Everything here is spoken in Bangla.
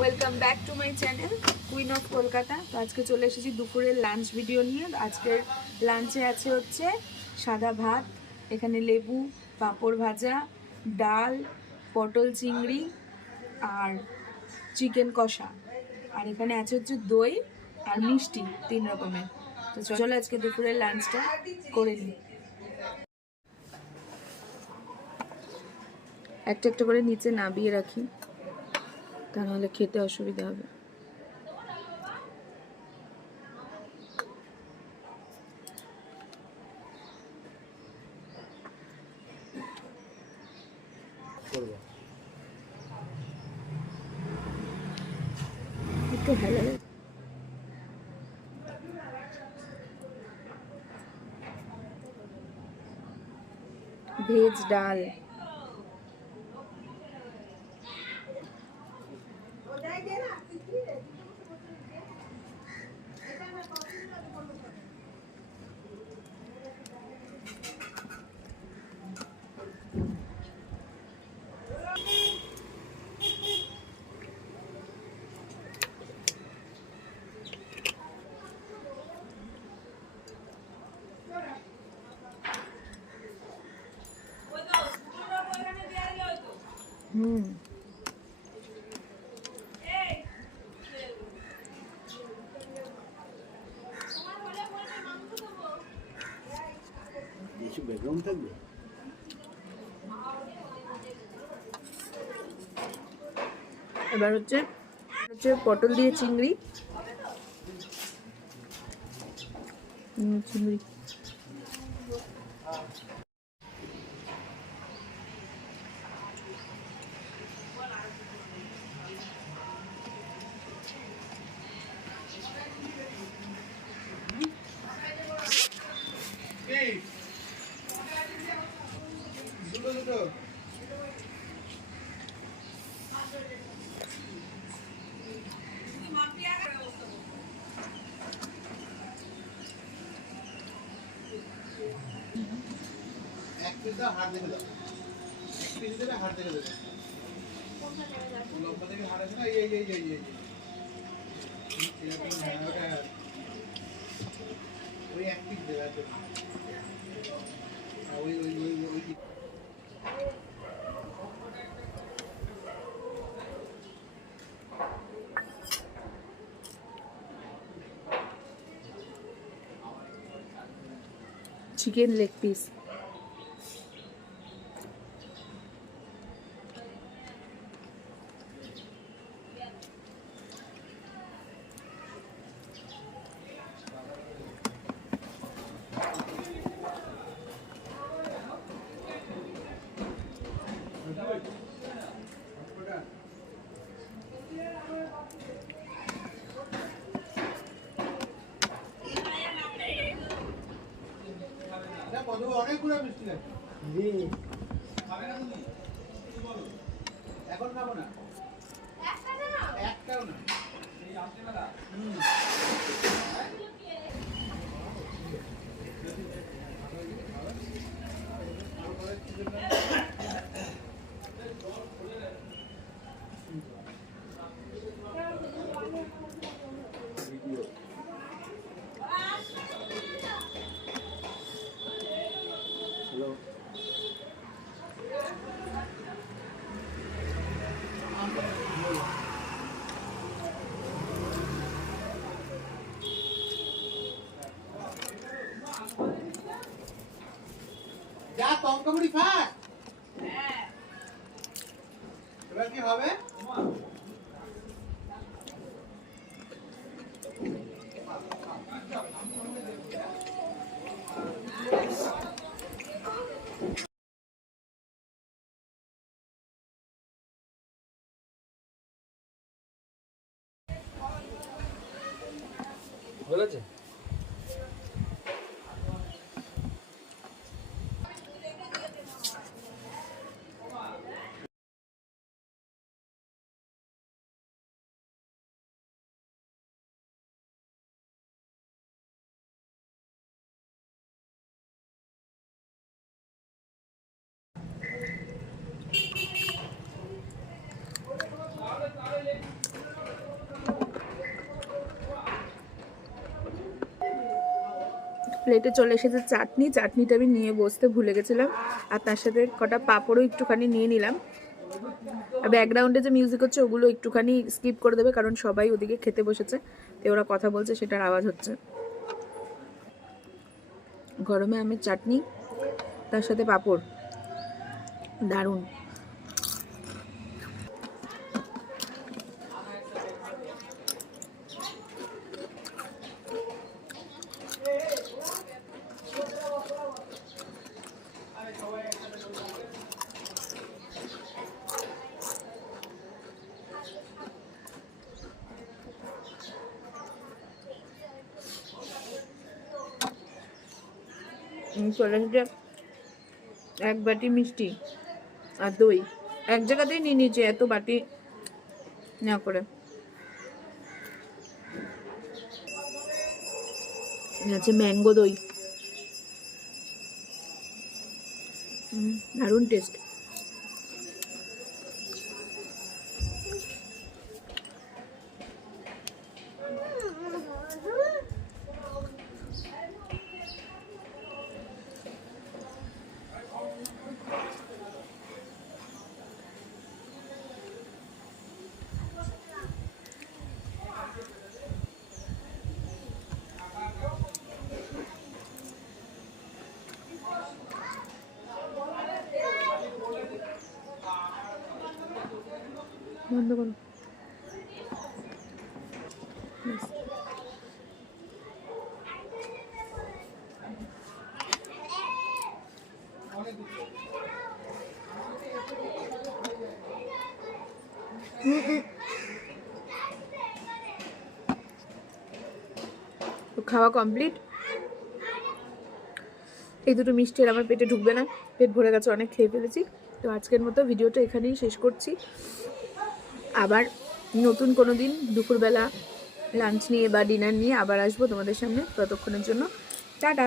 Welcome back to my channel queen of Kolkata. তো আজকে চলে এসেছি দুপুরের লাঞ্চ ভিডিও নিয়ে। আজকের লাঞ্চে আছে হচ্ছে সাদা ভাত, এখানে লেবু, পাঁপড় ভাজা, ডাল, পটল চিংড়ি আর চিকেন কষা, আর এখানে আছে হচ্ছে দই আর মিষ্টি, 3 রকমের। তো চলো আজকে দুপুরের লাঞ্চটা করে নিই। একটা একটা করে নিচে নামিয়ে রাখি, তা নাহলে খেতে অসুবিধা হবে। একটু ভালো ভেজ ডাল, ব্যাকগ্রাউন্ড থাকবে। এবার হচ্ছে পটল দিয়ে চিংড়ি, চিংড়ি হাড় দেখে দাও, এক পিস দেবে, হাড় দেখে দেবে। লম্বা থেকে হাড় আছে না, এই ওই এক পিস দেবে। ওই ওই ওই ওই চিকেন লেগ পিস। অনেকগুলো মিষ্টি আছে। এখন খাবো না, একটাও না। যা টঙ্কামুড়ি ফাট। এবার কি হবে? হয়ে গেছে? প্লেটে চলে এসেছে চাটনি, চাটনিটা আমি নিয়ে বসতে ভুলে গেছিলাম, আর তার সাথে কটা পাঁপড়ও একটুখানি নিয়ে নিলাম। ব্যাকগ্রাউন্ডে যে মিউজিক হচ্ছে ওগুলো একটুখানি স্কিপ করে দেবে, কারণ সবাই ওদিকে খেতে বসেছে, তো ওরা কথা বলছে, সেটার আওয়াজ হচ্ছে। গরমে আমের চাটনি, তার সাথে পাঁপড়, দারুণ। চলে এসেছে এক বাটি মিষ্টি আর দই, এক জায়গাতেই নিয়ে নিয়েছি, এত বাটি না করে। আছে ম্যাঙ্গো দই, দারুণ টেস্ট। বন্ধ করো। তো খাওয়া কমপ্লিট। এই দুটো মিষ্টি আর আমার পেটে ঢুকবে না, পেট ভরে গেছে, অনেক খেয়ে ফেলেছি। তো আজকের মতো ভিডিওটা এখানেই শেষ করছি। আবার নতুন কোনো দিন দুপুরবেলা লাঞ্চ নিয়ে বা ডিনার নিয়ে আবার আসবো তোমাদের সামনে। ততক্ষণের জন্য টাটা।